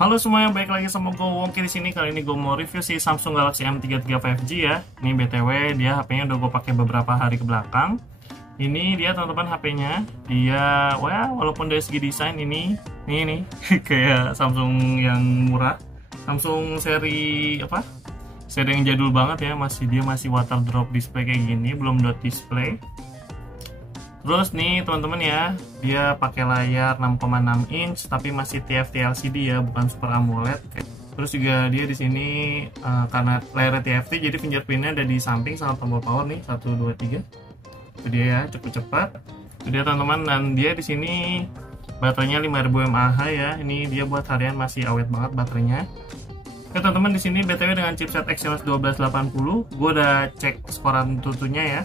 Halo semuanya, balik lagi sama gue Wongki di sini. Kali ini gue mau review si Samsung Galaxy M33 5G ya. Ini BTW dia HP-nya udah gue pakai beberapa hari ke belakang. Ini dia teman-teman HP-nya. Dia walaupun dari segi desain ini kayak Samsung yang murah. Samsung seri apa? Seri yang jadul banget ya. Dia masih water drop display kayak gini, belum dot display. Terus nih teman-teman ya, dia pakai layar 6,6 inch tapi masih TFT LCD ya, bukan Super AMOLED. Terus juga dia di sini karena layarnya TFT jadi fingerprintnya ada di samping sama tombol power nih 1 2 3. Itu dia ya, cepet-cepet. Itu dia teman-teman, dan dia di sini baterainya 5000 mAh ya. Ini dia buat harian masih awet banget baterainya. Oke teman-teman, di sini BTW dengan chipset Exynos 1280. Gue udah cek skor Antutunya ya.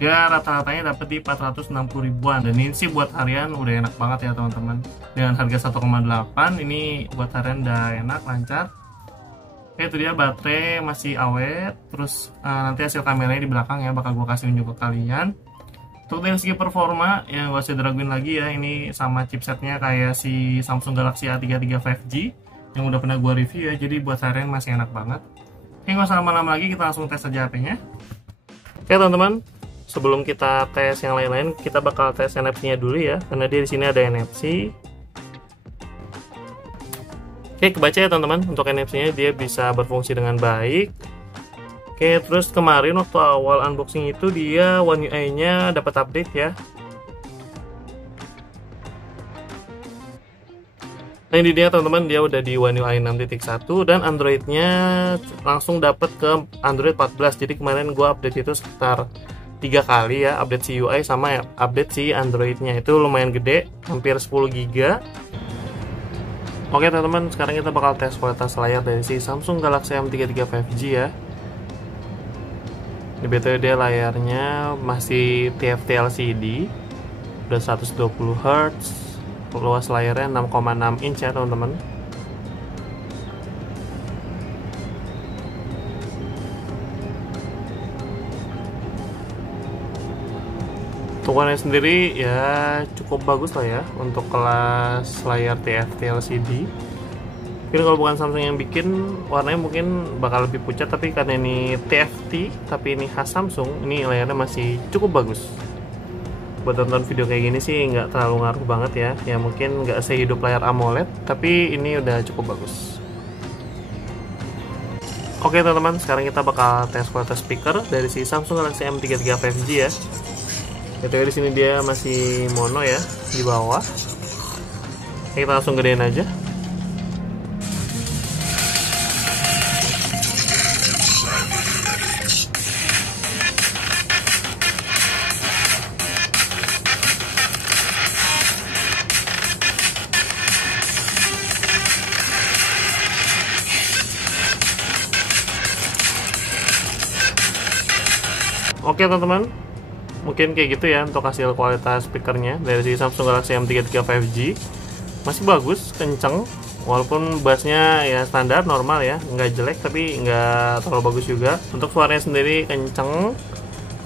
Dia rata-ratanya dapat di 460 ribuan, dan ini sih buat harian udah enak banget ya teman-teman. Dengan harga 1,8 ini buat harian udah enak, lancar. Oke, itu dia baterai masih awet. Terus nanti hasil kameranya di belakang ya bakal gue kasih unjuk ke kalian. Untuk dari segi performa yang gak usah diraguin lagi ya, ini sama chipsetnya kayak si Samsung Galaxy A33 5G yang udah pernah gue review ya, jadi buat harian masih enak banget. Oke, gak usah lama-lama lagi, kita langsung tes aja HP-nya. Oke teman-teman, sebelum kita tes yang lain-lain, kita bakal tes NFC-nya dulu ya, karena dia di sini ada NFC. Oke, kebaca ya teman-teman, untuk NFC-nya dia bisa berfungsi dengan baik. Oke, terus kemarin waktu awal unboxing itu dia One UI-nya dapat update ya. Nah ini dia teman-teman, dia udah di One UI 6.1 dan Android-nya langsung dapat ke Android 14. Jadi kemarin gua update itu sekitar 3 kali ya, update si UI sama ya, update si Android-nya. Itu lumayan gede, hampir 10 GB. Oke teman-teman, sekarang kita bakal tes kualitas layar dari si Samsung Galaxy M33 5G ya. Di BTW dia layarnya masih TFT LCD, udah 120 Hz, luas layarnya 6,6 inch ya teman-teman. Ukurannya sendiri ya cukup bagus lah ya untuk kelas layar TFT LCD. Mungkin kalau bukan Samsung yang bikin, warnanya mungkin bakal lebih pucat, tapi karena ini TFT tapi ini khas Samsung, ini layarnya masih cukup bagus. Buat tonton video kayak gini sih nggak terlalu ngaruh banget ya. Ya mungkin nggak sehidup layar AMOLED, tapi ini udah cukup bagus. Oke teman-teman, sekarang kita bakal tes kualitas speaker dari si Samsung Galaxy M33 5G ya. BTW di sini dia masih mono ya di bawah. Oke, kita langsung gedein aja. Oke teman-teman, mungkin kayak gitu ya untuk hasil kualitas speakernya dari si Samsung Galaxy M33 5G. Masih bagus, kenceng, walaupun bassnya ya standar normal ya, nggak jelek tapi nggak terlalu bagus juga. Untuk suaranya sendiri kenceng.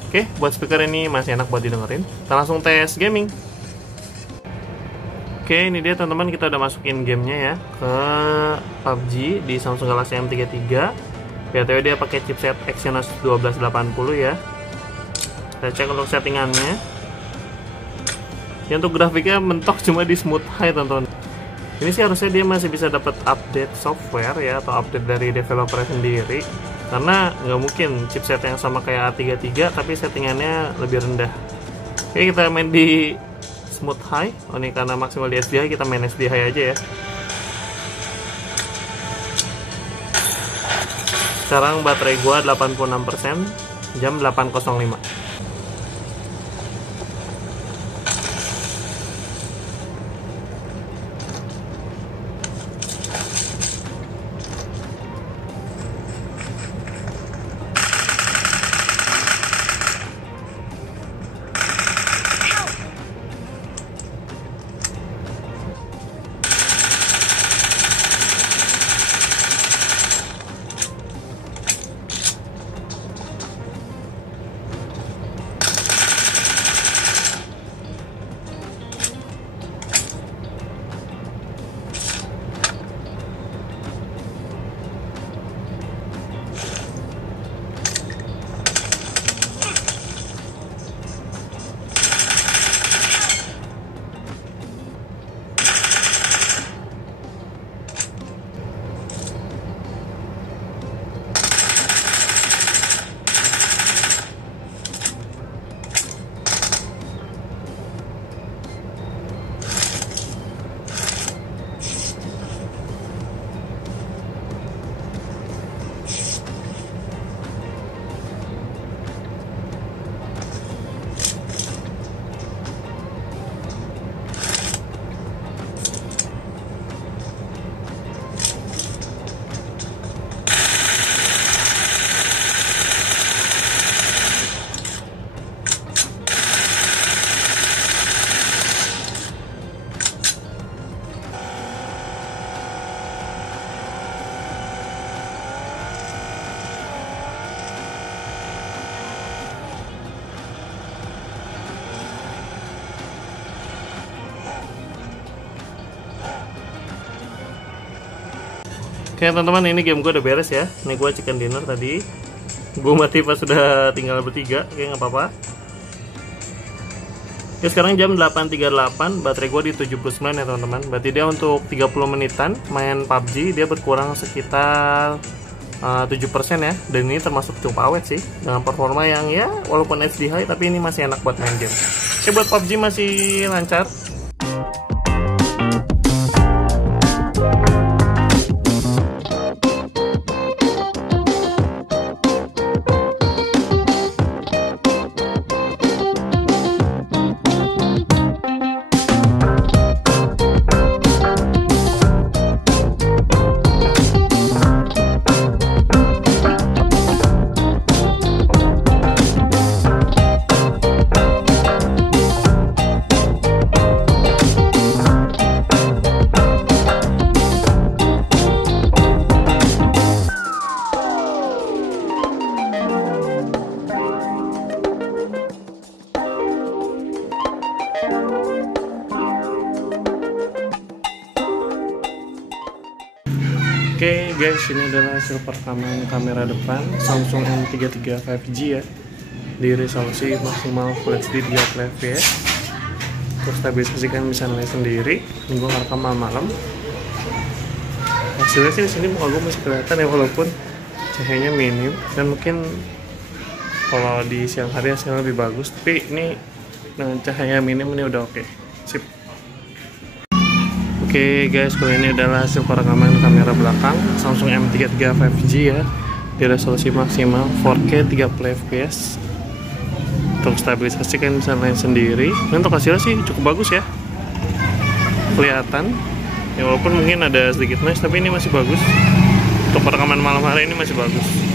Oke, buat speaker ini masih enak buat didengerin. Kita langsung tes gaming. Oke, ini dia teman-teman, kita udah masukin gamenya ya ke PUBG di Samsung Galaxy M33. BTW dia pakai chipset Exynos 1280 ya. Kita cek untuk settingannya. Ya, untuk grafiknya mentok cuma di smooth high teman-teman. Ini sih harusnya dia masih bisa dapat update software ya, atau update dari developer sendiri, karena nggak mungkin chipset yang sama kayak A33 tapi settingannya lebih rendah. Oke, kita main di smooth high. Oh ini karena maksimal di SDHI, kita main SDHI aja ya. Sekarang baterai gua 86%, jam 8.05. Oke teman-teman, ini game gue udah beres ya. Ini gue chicken dinner tadi. Gue mati pas sudah tinggal bertiga. Oke, nggak apa-apa. Oke, sekarang jam 8.38. Baterai gue di 79 ya teman-teman. Berarti dia untuk 30 menitan main PUBG dia berkurang sekitar 7% ya. Dan ini termasuk cukup awet sih, dengan performa yang ya walaupun HD high tapi ini masih enak buat main game. Oke, buat PUBG masih lancar. Oke guys, ini adalah hasil perekaman kamera depan Samsung M33 5G ya, di resolusi maksimal Full HD 30 fps. Terus stabilisasi kan bisa nilai sendiri. Ini gue ngerekam malam-malam. Hasilnya sih di sini muka gue masih kelihatan ya, walaupun cahayanya minim, dan mungkin kalau di siang hari hasilnya lebih bagus. Tapi ini dengan cahaya minim ini udah oke. Sip. Oke guys, kalau ini adalah hasil perekaman kamera belakang Samsung M33 5G ya, di resolusi maksimal 4K 30 fps. Untuk stabilisasi kan bisa lain sendiri. Dan untuk hasilnya sih cukup bagus ya, kelihatan ya, walaupun mungkin ada sedikit noise tapi ini masih bagus. Untuk perekaman malam hari ini masih bagus.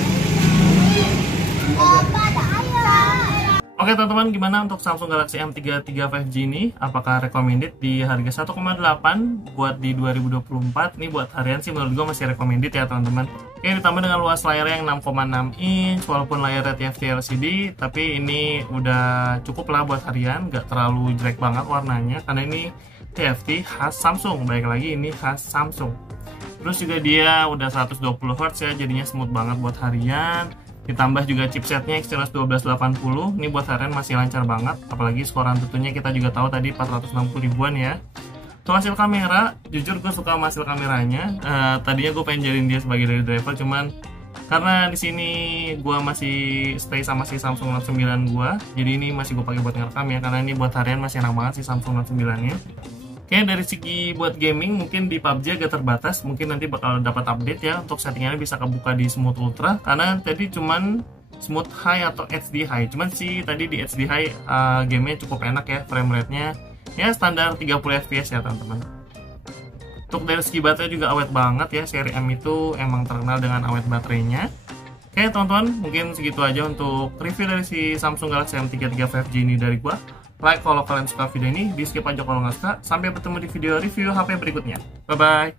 Oke teman-teman, gimana untuk Samsung Galaxy M33 5G ini? Apakah recommended di harga 1,8 buat di 2024? Ini buat harian sih menurut gue masih recommended ya teman-teman. Oke, ditambah dengan luas layarnya yang 6,6 inch, walaupun layarnya TFT LCD, tapi ini udah cukup lah buat harian, gak terlalu jelek banget warnanya, karena ini TFT khas Samsung, baik lagi ini khas Samsung. Terus juga dia udah 120Hz ya, jadinya smooth banget buat harian. Ditambah juga chipsetnya Exynos 1280, ini buat harian masih lancar banget, apalagi skor Antutunya kita juga tahu tadi 460 ribuan ya. Untuk hasil kamera, jujur gue suka hasil kameranya. Tadinya gue pengen jadiin dia sebagai daily driver, cuman karena di sini gue masih stay sama si Samsung Note 9 gue, jadi ini masih gue pakai buat ngerekam ya, karena ini buat harian masih enak banget si Samsung Note 9 nya. Oke, dari segi buat gaming mungkin di PUBG agak terbatas, mungkin nanti bakal dapat update ya. Untuk settingannya bisa kebuka di Smooth Ultra, karena tadi cuman Smooth High atau HD High. Cuman sih tadi di HD High gamenya cukup enak ya, frame rate-nya ya standar 30 fps ya teman-teman. Untuk dari segi baterai juga awet banget ya, seri M itu emang terkenal dengan awet baterainya. Oke teman-teman, mungkin segitu aja untuk review dari si Samsung Galaxy M33 5G ini dari gua. Like kalau kalian suka video ini, di skip aja kalau nggak suka. Sampai bertemu di video review HP berikutnya. Bye-bye.